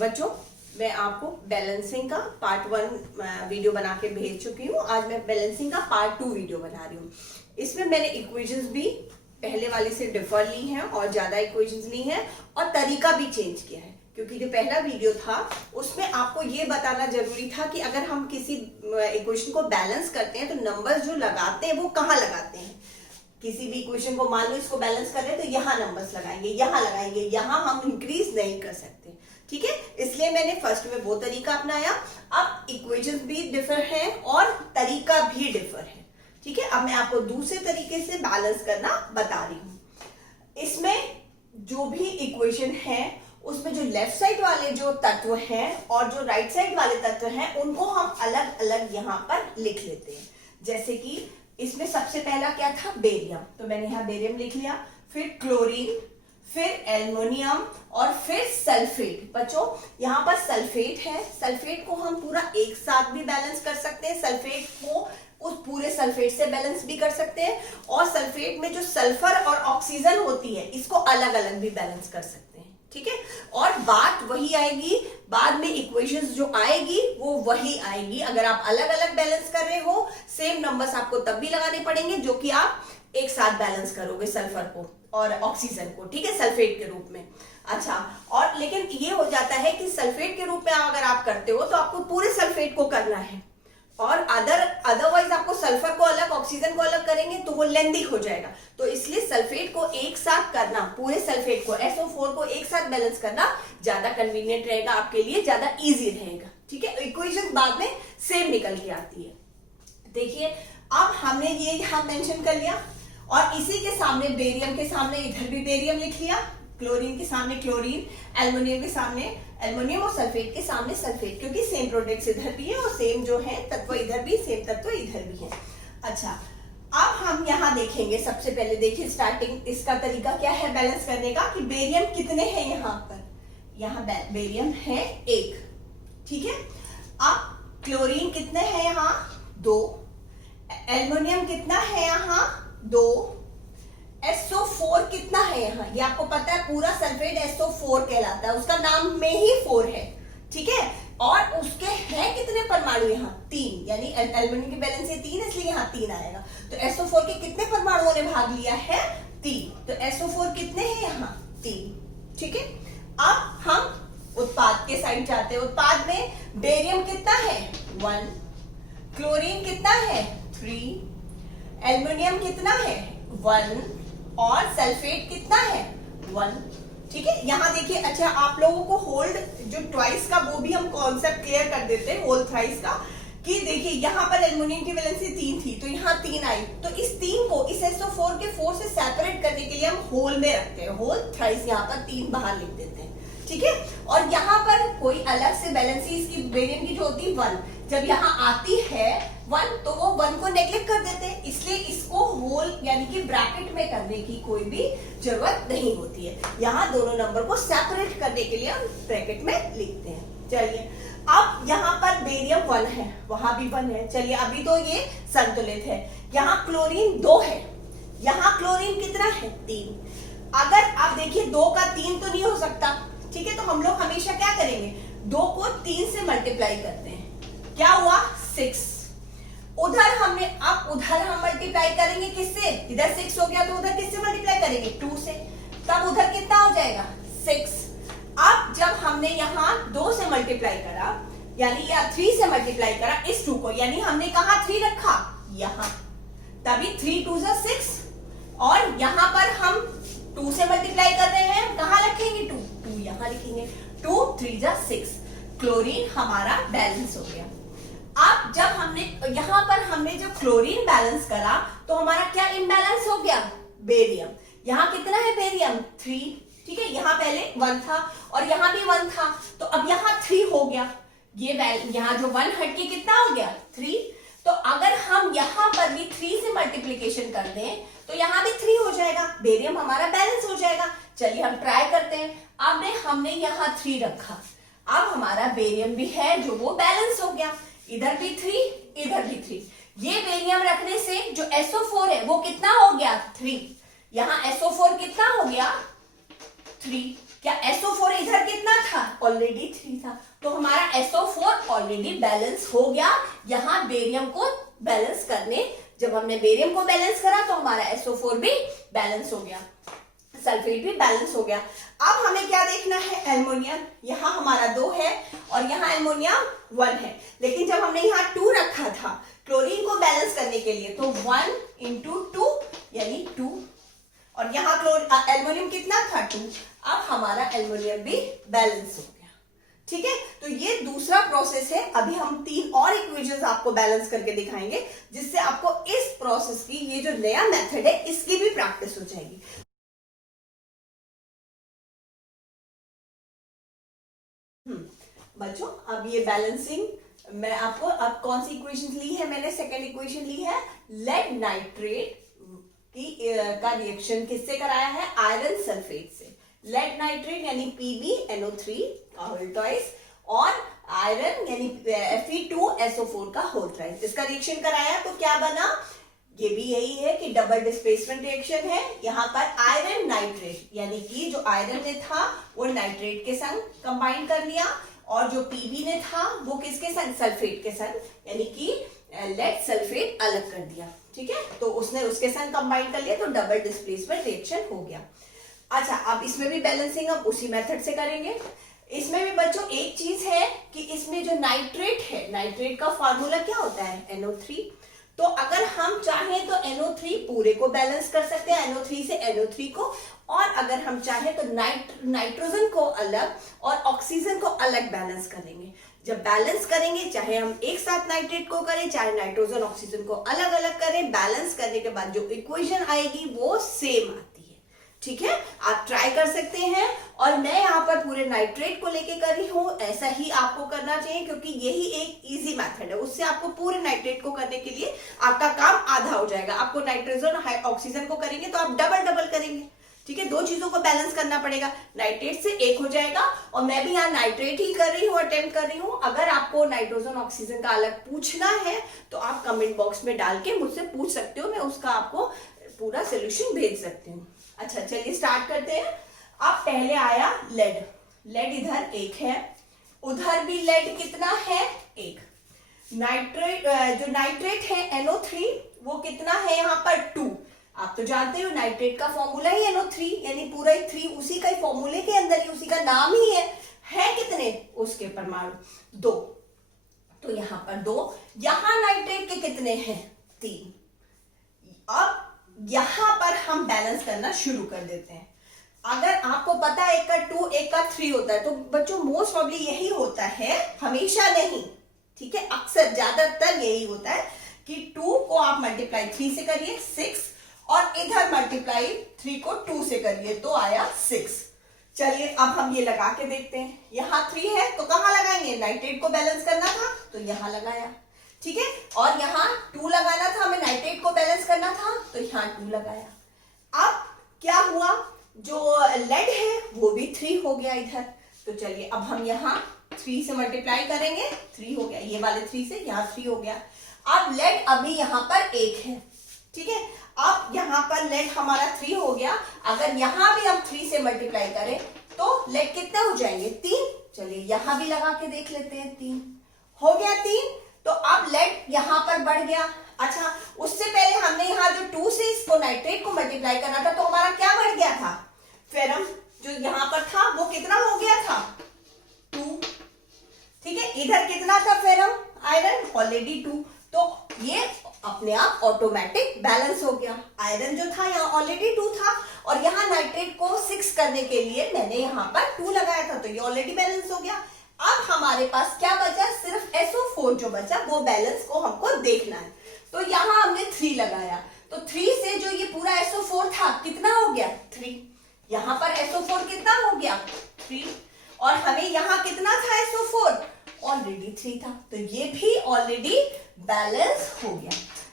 बच्चों, मैं आपको बैलेंसिंग का पार्ट 1 वीडियो बना के भेज चुकी हूँ। आज मैं बैलेंसिंग का पार्ट 2 वीडियो बना रही हूँ। इसमें मैंने इक्वेशंस भी पहले वाले से डिफर ली हैं और ज्यादा इक्वेशंस ली हैं और तरीका भी चेंज किया है, क्योंकि जो पहला वीडियो था उसमें आपको ये बताना जरूरी था कि अगर हम किसी इक्वेशन को बैलेंस करते हैं तो नंबर्स जो लगाते हैं वो कहाँ लगाते हैं। किसी भी इक्वेशन को मान लो इसको बैलेंस कर रहे हैं तो यहाँ नंबर्स लगाएंगे, यहाँ लगाएंगे, यहाँ हम इंक्रीज नहीं कर सकते। ठीक है, इसलिए मैंने फर्स्ट में वो तरीका अपनाया। अब इक्वेशंस भी डिफर हैं और तरीका भी डिफर है। ठीक है, अब मैं आपको दूसरे तरीके से बैलेंस करना बता रही हूं। इसमें जो भी इक्वेशन है उसमें जो लेफ्ट साइड वाले जो तत्व हैं और जो राइट साइड वाले तत्व हैं उनको हम अलग अलग यहाँ पर लिख लेते हैं। जैसे कि इसमें सबसे पहला क्या था, बेरियम, तो मैंने यहाँ बेरियम लिख लिया, फिर क्लोरीन, फिर एल्युमिनियम और फिर सल्फेट। बच्चों यहाँ पर सल्फेट है, सल्फेट को हम पूरा एक साथ भी बैलेंस कर सकते हैं, सल्फेट को उस पूरे सल्फेट से बैलेंस भी कर सकते हैं, और सल्फेट में जो सल्फर और ऑक्सीजन होती है इसको अलग अलग भी बैलेंस कर सकते हैं। ठीक है, और बात वही आएगी, बाद में इक्वेशंस जो आएगी वो वही आएगी। अगर आप अलग अलग बैलेंस कर रहे हो, सेम नंबर्स आपको तब भी लगाने पड़ेंगे जो कि आप एक साथ बैलेंस करोगे सल्फर को और ऑक्सीजन को। ठीक है, सल्फेट के रूप में। अच्छा, और लेकिन ये हो जाता है कि सल्फेट के रूप में अगर आप करते हो तो आपको पूरे सल्फेट को करना है, और अदरवाइज आपको सल्फर को अलग ऑक्सीजन को अलग करेंगे तो वो लेंदी हो जाएगा। तो इसलिए सल्फेट को एक साथ करना, पूरे सल्फेट को SO4 को एक साथ बैलेंस करना ज्यादा कन्वीनियंट रहेगा आपके लिए, ज्यादा इजी रहेगा। ठीक है, इक्वेशन बाद में सेम निकल के आती है। देखिए, अब हमने ये यहां मेंशन कर लिया और इसी के सामने बेरियम के सामने इधर भी बेरियम लिख लिया, क्लोरीन के सामने क्लोरीन, एल्युमिनियम के सामने एल्युमिनियम और सल्फेट के सामने सल्फेट, क्योंकि सेम प्रोडक्ट्स इधर भी है और सेम जो है तत्व इधर भी, सेम तत्व इधर भी है। अच्छा, अब हम यहाँ देखेंगे, सबसे पहले देखिए स्टार्टिंग इसका तरीका क्या है बैलेंस करने का, कि बेरियम कितने हैं यहाँ पर। यहाँ बेरियम है 1। ठीक है, अब क्लोरीन कितने हैं यहाँ 2, एल्युमिनियम कितना है यहाँ 2, SO4 कितना है यहाँ, ये आपको पता है पूरा सल्फेट SO4 कहलाता है, उसका नाम में ही 4 है। ठीक है, और उसके हैं कितने परमाणु यहाँ 3, यानी एल्युमिनियम की बैलेंस है 3, इसलिए यहाँ 3 आएगा। तो SO4 के कितने परमाणुओं ने भाग लिया है 3, तो SO4 कितने हैं यहाँ 3। ठीक है, अब हम उत्पाद के साइड जाते हैं। उत्पाद में बेरियम कितना है 1, क्लोरीन कितना है 3, एल्युमिनियम कितना है 1 और सल्फेट कितना है 1। ठीक है, यहां देखिए। अच्छा, आप लोगों को होल्ड जो ट्वाइस का वो भी हम कॉन्सेप्ट क्लियर कर देते हैं, होल थ्राइस का, कि देखिए यहां पर एल्युमिनियम की वैलेंसी 3 थी तो यहाँ 3 आई, तो इस 3 को इस SO4 के 4 से सेपरेट करने के लिए हम होल में रखते हैं, होल थ्राइस, यहाँ पर 3 बाहर लिख देते हैं। ठीक है, और यहाँ पर कोई अलग से बैलेंसी इसकी बेरियम की जो होती है 1, जब यहाँ आती है 1 तो वो 1 को नेग्लेक्ट कर देते हैं, इसलिए इसको होल यानी कि ब्रैकेट में करने की कोई भी जरूरत नहीं होती है। यहाँ दोनों नंबर को सेपरेट करने के लिए हम ब्रैकेट में लिखते हैं। चलिए, अब यहाँ पर बेरियम 1 है, वहां भी 1 है। चलिए, अभी तो ये संतुलित है। यहाँ क्लोरीन 2 है, यहाँ क्लोरीन कितना है 3। अगर आप देखिए 2 का 3 तो नहीं हो सकता। ठीक है, तो हम लोग हमेशा क्या करेंगे, 2 को 3 से मल्टीप्लाई करते हैं, क्या हुआ 6। उधर हमने, अब उधर हम मल्टीप्लाई करेंगे किससे, इधर 6 हो गया तो उधर किससे मल्टीप्लाई करेंगे 2 से, तब उधर कितना हो जाएगा 6। अब जब हमने यहाँ 2 से मल्टीप्लाई करा, यानी या 3 से मल्टीप्लाई करा इस 2 को, यानी हमने कहा 3 रखा यहाँ, तभी 3 2 6, और यहाँ पर हम 2 से मल्टीप्लाई कर रहे हैं, कहाँ रखेंगे 2 यहाँ लिखेंगे, 2 3 6, क्लोरीन हमारा बैलेंस हो गया। अब जब हमने यहाँ पर हमने जब क्लोरीन बैलेंस करा तो हमारा क्या इम्बैलेंस हो गया, बेरियम। यहाँ कितना है बेरियम 3। ठीक है, यहाँ पहले 1 था और यहाँ भी 1 था, तो अब यहाँ 3 हो गया। ये यहाँ जो 1 हटके कितना हो गया 3, तो अगर हम यहाँ पर भी 3 से मल्टीप्लीकेशन कर दें तो यहाँ भी 3 हो जाएगा, बेरियम हमारा बैलेंस हो जाएगा। चलिए हम ट्राई करते हैं। अब हमने यहाँ 3 रखा, अब हमारा बेरियम भी है जो वो बैलेंस हो गया, इधर भी 3 इधर भी 3। ये बेरियम रखने से जो SO4 है वो कितना हो गया 3, यहाँ SO4 कितना हो गया 3। क्या SO4 इधर कितना था? ऑलरेडी 3 था, तो हमारा SO4 ऑलरेडी बैलेंस हो गया। यहाँ बेरियम को बैलेंस करने, जब हमने बेरियम को बैलेंस करा तो हमारा SO4 भी बैलेंस हो गया, सल्फेट भी बैलेंस हो गया। अब हमें क्या देखना है? एल्युमिनियम। यहाँ हमारा 2 है और यहाँ एल्युमिनियम 1 है, लेकिन जब हमने यहाँ 2 रखा था क्लोरीन को बैलेंस करने के लिए, तो 1 into 2 यानी 2, और यहाँ एल्युमिनियम कितना था? 2। अब हमारा एल्युमिनियम भी बैलेंस हो गया। ठीक है, तो ये दूसरा प्रोसेस है। अभी हम 3 और इक्वेशंस आपको बैलेंस करके दिखाएंगे, जिससे आपको इस प्रोसेस की, ये जो नया मेथड है, इसकी भी प्रैक्टिस हो जाएगी। बच्चों, अब ये बैलेंसिंग मैं आपको, अब कौन सी इक्वेशन ली है मैंने? सेकेंड इक्वेशन ली है। लेड नाइट्रेट का रिएक्शन किससे कराया है? आयरन सल्फेट से। लेड नाइट्रेट यानी PbNO3 का होल ट्वाइस और आयरन यानी Fe2SO4 का होल ट्वाइस, इसका रिएक्शन कराया। तो क्या बना? ये भी यही है कि डबल डिस्प्लेसमेंट रिएक्शन है। यहाँ पर आयरन नाइट्रेट यानी कि जो आयरन ने था वो नाइट्रेट के संग कंबाइन कर लिया, और जो Pb ने था वो किसके संग? सल्फेट के संग, यानी कि लेड सल्फेट अलग कर दिया। ठीक है, तो उसने उसके संग कंबाइन कर लिया, तो डबल डिस्प्लेसमेंट रिएक्शन हो गया। अच्छा, अब इसमें भी बैलेंसिंग अब उसी मेथड से करेंगे। इसमें भी बच्चों एक चीज है कि इसमें जो नाइट्रेट है, नाइट्रेट का फॉर्मूला क्या होता है? NO3। तो अगर हम चाहें तो NO3 पूरे को बैलेंस कर सकते हैं, NO3 से NO3 को, और अगर हम चाहें तो नाइट्रोजन को अलग और ऑक्सीजन को अलग बैलेंस करेंगे। जब बैलेंस करेंगे, चाहे हम एक साथ नाइट्रेट को करें, चाहे नाइट्रोजन ऑक्सीजन को अलग अलग करें, बैलेंस करने के बाद जो इक्वेशन आएगी वो सेम आती है। ठीक है, आप ट्राई कर सकते हैं। और मैं यहाँ पर पूरे नाइट्रेट को लेके कर रही हूँ, ऐसा ही आपको करना चाहिए, क्योंकि यही एक इजी मेथड है। उससे आपको पूरे नाइट्रेट को करने के लिए आपका काम आधा हो जाएगा। आपको नाइट्रोजन ऑक्सीजन को करेंगे तो आप डबल डबल करेंगे। ठीक है, 2 चीजों को बैलेंस करना पड़ेगा। नाइट्रेट से 1 हो जाएगा, और मैं भी यहाँ नाइट्रेट ही कर रही हूँ, अटेम्प्ट कर रही हूँ। अगर आपको नाइट्रोजन ऑक्सीजन का अलग पूछना है तो आप कमेंट बॉक्स में डाल के मुझसे पूछ सकते हो, मैं उसका आपको पूरा सोल्यूशन भेज सकती हूँ। अच्छा, चलिए स्टार्ट करते हैं। अब पहले आया लेड। लेड इधर 1 है, उधर भी लेड कितना है? 1। नाइट्रेट, जो नाइट्रेट है NO3, वो कितना है यहाँ पर? 2। आप तो जानते हो नाइट्रेट का फॉर्मूला ही NO3, यानी पूरा 3 उसी का फॉर्मूले के अंदर ही, उसी का नाम ही है कितने? उसके परमाणु 2, तो यहाँ पर 2। यहाँ नाइट्रेट के कितने हैं? 3। अब यहां पर हम बैलेंस करना शुरू कर देते हैं। अगर आपको पता है एक का 2 एक का 3 होता है, तो बच्चों मोस्ट प्रॉब्ली यही होता है, हमेशा नहीं। ठीक है, अक्सर ज्यादातर यही होता है कि 2 को आप मल्टीप्लाई 3 से करिए 6, और इधर मल्टीप्लाई 3 को 2 से करिए तो आया 6। चलिए अब हम ये लगा के देखते हैं। यहाँ 3 है तो कहाँ लगाएंगे? नाइट्रेट को बैलेंस करना था तो यहां लगाया। ठीक है, और यहाँ 2 लगाना था, हमें नाइट्रेट को बैलेंस करना था तो यहाँ 2 लगाया। अब क्या हुआ? जो लेड है वो भी 3 हो गया इधर। तो चलिए अब हम यहाँ 3 से मल्टीप्लाई करेंगे, 3 हो गया, ये वाले 3 से यहाँ 3 हो गया। अब लेड अभी यहाँ पर 1 है। ठीक है, अब यहाँ पर लेड हमारा 3 हो गया। अगर यहाँ भी हम 3 से मल्टीप्लाई करें तो लेड कितना हो जाएंगे? 3। चलिए यहाँ भी लगा के देख लेते हैं, 3 हो गया। 3, तो अब लेड यहाँ पर बढ़ गया। अच्छा, उससे पहले हमने यहाँ जो 2 से इसको नाइट्रेट को मल्टीप्लाई करना था, तो हमारा क्या बढ़ गया था? फेरम जो यहाँ पर था वो कितना हो गया था? 2। ठीक है, इधर कितना था फेरम? आयरन ऑलरेडी 2, तो ये अपने आप ऑटोमेटिक बैलेंस हो गया। आयरन जो था यहाँ ऑलरेडी 2 था, और यहाँ नाइट्रेट को 6 करने के लिए मैंने यहाँ पर 2 लगाया था, तो ये ऑलरेडी बैलेंस हो गया। अब हमारे पास क्या बचा? सिर्फ SO4 जो बचा, वो बैलेंस को हमको देखना है। तो यहाँ हमने 3 लगाया, तो 3 से जो ये पूरा SO4 था कितना हो गया? 3। यहाँ पर SO4 कितना हो गया? 3, और हमें यहाँ कितना था SO4? ऑलरेडी 3 था, तो ये भी ऑलरेडी बैलेंस हो गया।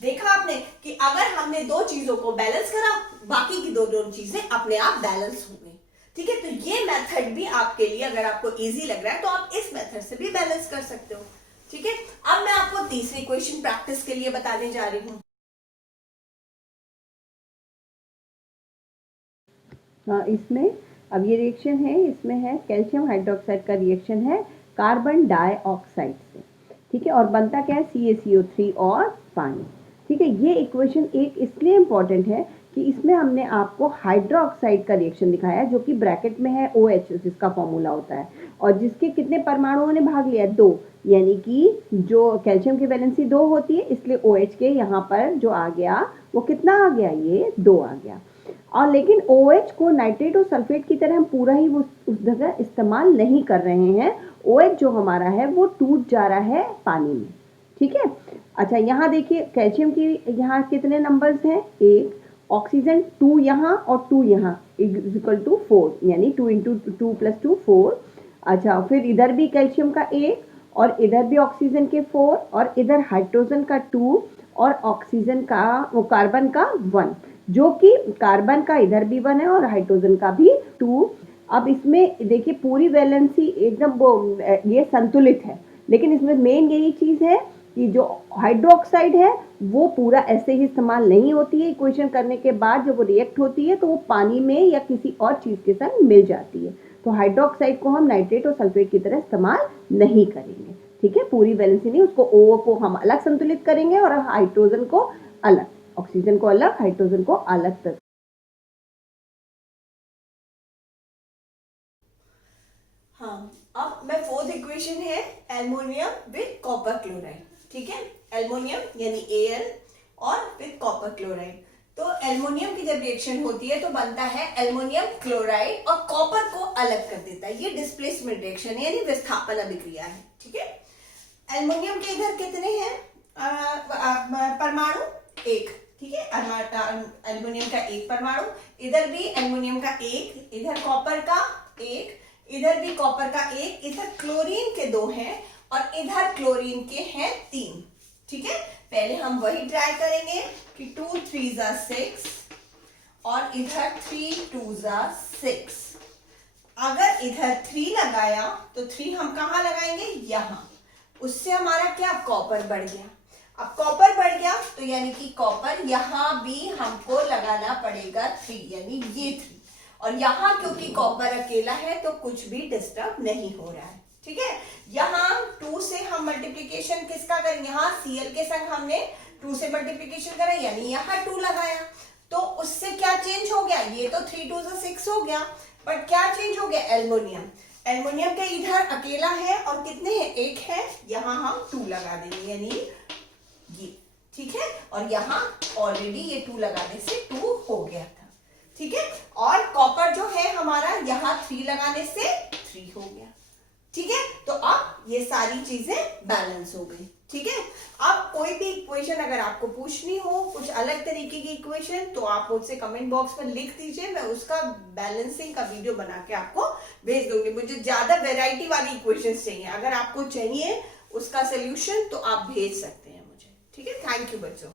देखा आपने कि अगर हमने 2 चीजों को बैलेंस करा, बाकी की दो चीजें अपने आप बैलेंस हो गई। ठीक है, तो ये मेथड भी आपके लिए, अगर आपको इजी लग रहा है तो आप इस मेथड से भी बैलेंस कर सकते हो। ठीक है, अब मैं आपको तीसरी क्वेश्चन प्रैक्टिस के लिए बताने जा रही हूँ। इसमें अब ये रिएक्शन है, इसमें है कैल्शियम हाइड्रोक्साइड का रिएक्शन है कार्बन डाइऑक्साइड से, ठीक है, और बनता क्या है CaCO3 और पानी, ठीक है। ये इक्वेशन एक इसलिए इम्पॉर्टेंट है कि इसमें हमने आपको हाइड्रोक्साइड का रिएक्शन दिखाया है जो कि ब्रैकेट में है OH जिसका फॉर्मूला होता है, और जिसके कितने परमाणुओं ने भाग लिया, 2, यानी कि जो कैल्शियम की वैलेंसी 2 होती है, इसलिए OH के यहाँ पर जो आ गया वो कितना आ गया, ये 2 आ गया। और लेकिन OH को नाइट्रेट और सल्फेट की तरह हम पूरा ही उस जगह इस्तेमाल नहीं कर रहे हैं। OH जो हमारा है वो टूट जा रहा है पानी में, ठीक है। अच्छा, यहाँ देखिए कैल्शियम की यहाँ कितने नंबर्स हैं, 1, ऑक्सीजन 2 यहाँ और 2 यहाँ इक्वल टू 4, यानी 2 इंटू 2 प्लस 2 4। अच्छा, फिर इधर भी कैल्शियम का 1 और इधर भी ऑक्सीजन के 4 और इधर हाइड्रोजन का 2 और ऑक्सीजन का वो कार्बन का 1, जो कि कार्बन का इधर भी 1 है और हाइड्रोजन का भी 2। अब इसमें देखिए पूरी वैलेंसी एकदम वो ये संतुलित है, लेकिन इसमें मेन यही चीज़ है कि जो हाइड्रोक्साइड है वो पूरा ऐसे ही इस्तेमाल नहीं होती है, इक्वेशन करने के बाद जब वो रिएक्ट होती है तो वो पानी में या किसी और चीज़ के साथ मिल जाती है। तो हाइड्रोक्साइड को हम नाइट्रेट और सल्फेट की तरह इस्तेमाल नहीं करेंगे, ठीक है। पूरी वैलेंसी नहीं, उसको O को हम अलग संतुलित करेंगे और हाइड्रोजन को अलग, ऑक्सीजन को अलग, हाइड्रोजन को अलग। हाँ, अब मैं फोर्थ इक्वेशन है एल्युमिनियम विद कॉपर क्लोराइड, ठीक है। एल्युमिनियम यानी Al और विद कॉपर क्लोराइड। तो एल्युमिनियम की जब रिएक्शन होती है तो बनता है एल्युमिनियम क्लोराइड और कॉपर को अलग कर देता है। ये डिस्प्लेसमेंट रिएक्शन है यानी विस्थापन अभिक्रिया है, ठीक है। एल्युमिनियम के इधर कितने हैं परमाणु, 1, ठीक है। एल्युमिनियम का 1 परमाणु, इधर भी एल्युमिनियम का 1, इधर कॉपर का 1, इधर भी कॉपर का 1, इधर क्लोरीन के 2 हैं और इधर क्लोरीन के हैं 3, ठीक है। पहले हम वही ट्राई करेंगे कि 2 3 6 और इधर 3 2 6। अगर इधर 3 लगाया तो 3 हम कहाँ लगाएंगे, यहां, उससे हमारा क्या कॉपर बढ़ गया। अब कॉपर बढ़ गया तो यानी कि कॉपर यहां भी हमको लगाना पड़ेगा 3, यानी ये 3, और यहां क्योंकि कॉपर अकेला है तो कुछ भी डिस्टर्ब नहीं हो रहा है, ठीक है। यहां 2 से हम मल्टीप्लीकेशन किसका करेंगे, यहां Cl के संग हमने 2 से मल्टीप्लीकेशन करा, यानी यहां 2 लगाया तो उससे क्या चेंज हो गया, ये तो 3 2 6 हो गया, बट क्या चेंज हो गया, एल्युमिनियम। एल्युमिनियम के इधर अकेला है और कितने हैं, 1 है, यहां हम 2 लगा देंगे, यानी ये, ठीक है। और यहां ऑलरेडी ये 2 लगाने से 2 हो गया था, ठीक है। और कॉपर जो है हमारा यहां 3 लगाने से 3 हो गया, ठीक है। तो अब ये सारी चीजें बैलेंस हो गई, ठीक है। अब कोई भी इक्वेशन अगर आपको पूछनी हो, कुछ अलग तरीके की इक्वेशन, तो आप मुझसे कमेंट बॉक्स में लिख दीजिए, मैं उसका बैलेंसिंग का वीडियो बना के आपको भेज दूंगी। मुझे ज्यादा वेराइटी वाली इक्वेशंस चाहिए, अगर आपको चाहिए उसका सोल्यूशन तो आप भेज सकते हैं मुझे, ठीक है। थैंक यू बच्चों।